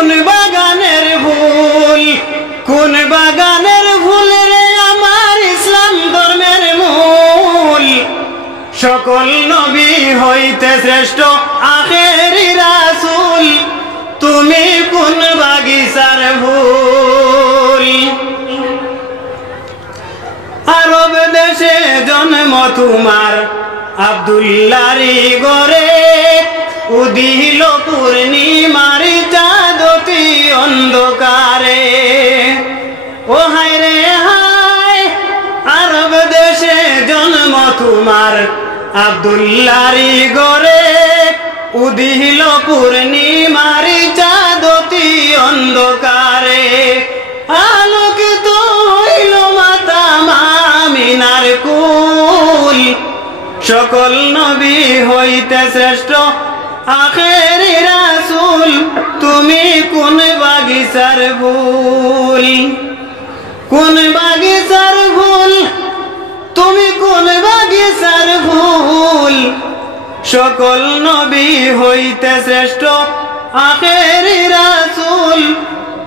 কোন বাগানের ফুল, কোন বাগানের ফুল রে আমার ইসলাম ধর্মের মূল। সকল নবী হইতে শ্রেষ্ঠ আখেরি রাসূল, তুমি কোন বাগিচার ফুল। আরব দেশে জন্ম তোমার আব্দুল্লাহরি ঘরে, উদিল পূর্ণিমার চাঁদতি অন্ধকারে। ও হায় রে হায়, আরব দেশে জন্ম তোমার আব্দুল্লাহরি ঘরে, উদিল পূর্ণিমার চাঁদতি অন্ধকারে। আলোকিত হইল মাতা আমিনার কুল, সকল নবী হইতে শ্রেষ্ঠ আখেরি রাসূল, তুমি কোন বাগিচার ফুল। কোন বাগিচার ফুল, তুমি কোন বাগিচার ফুল। সকল নবী হইতে শ্রেষ্ঠ আখেরি রাসূল,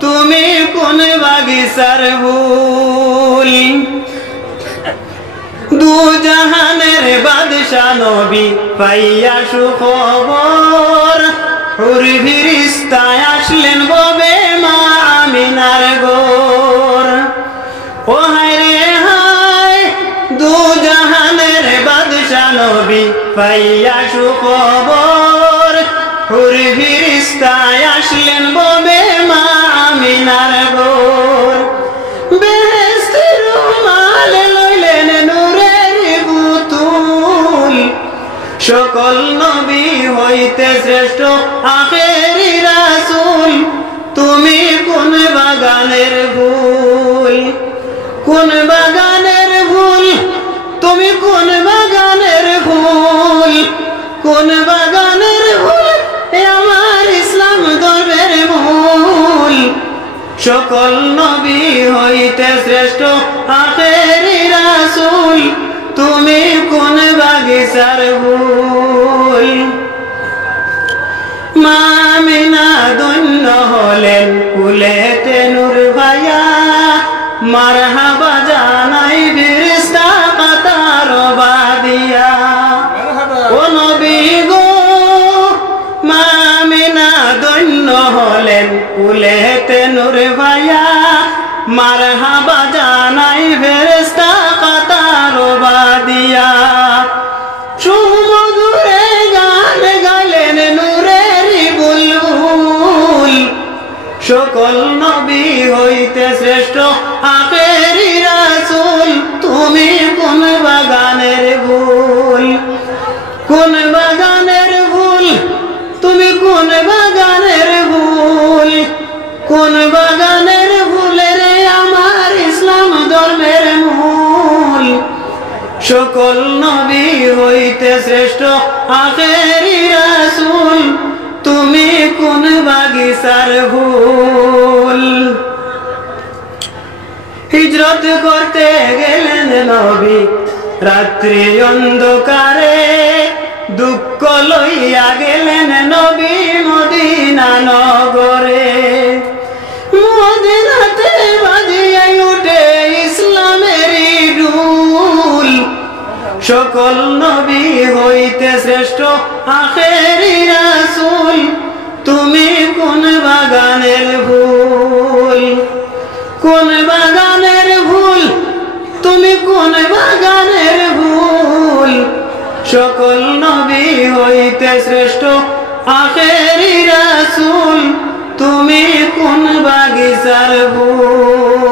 তুমি কোন বাগিচার ফুল। দু জাহানের বাদশা নবী পাইয়া সুখবর, হুর ফিরিস্তায় আসলেন ববে মা আমিনার গোর। ও হায় রে হায়, দু জাহানের বাদশা নবী পাইয়া সুখবর, হুর ফিরিস্তায় আসলেন ববে মা আমিনার গোর। বেহেশতের রুমাল লইলেন নূরের পুতুল, সকল নবী হইতে শ্রেষ্ঠ আখেরি রাসূল, তুমি কোন বাগানের ফুল। কোন বাগানের ফুল, তুমি কোন বাগানের ফুল। কোন বাগানের ফুল, আমার ইসলাম ধর্মের মূল। সকল নবী হইতে শ্রেষ্ঠ আখেরি রাসূল, তুমি কোন বাগিচার ফুল। মা আমিনা ধন্য হলেন কুলেতে নূর ভাইয়া, মারহাবা জানাই ফেরেশতা কাতার বাদিয়া। ও নবী গো, মা আমিনা ধন্য হলেন কুলেতে নূর ভাইয়া, মারহাবা জানাই ফেরেশতা কাতার বাদিয়া। সুমধুরে গান গাইলেন নূরের বুলবুল, সকল নবী হইতে শ্রেষ্ঠ আখেরি রাসূল, তুমি কোন বাগানের ফুল। কোন বাগানের ফুল, তুমি কোন বাগানের ফুল। কোন বাগানের ফুলের আমার ইসলাম ধর্মের মূল। সকল নবী হইতে শ্রেষ্ঠ আখেরি রাসূল, তুমি কোন বাগিচার ফুল। হিজরত করতে গেলেন নবী রাত্রি অন্ধকারে, দুঃখ লইয়া গেলেন নবী মদিনা নগরে। মদিনাতে বাজিয়ে উঠে ইসলামের ঢুল, সকল নবী হইতে শ্রেষ্ঠ আখেরি রাসূল, তুমি কোন বাগানের ফুল। কোন বাগানের ফুল, তুমি কোন বাগানের ফুল। সকল নবী হইতে শ্রেষ্ঠ আখেরি রাসূল, তুমি কোন বাগিচার ফুল।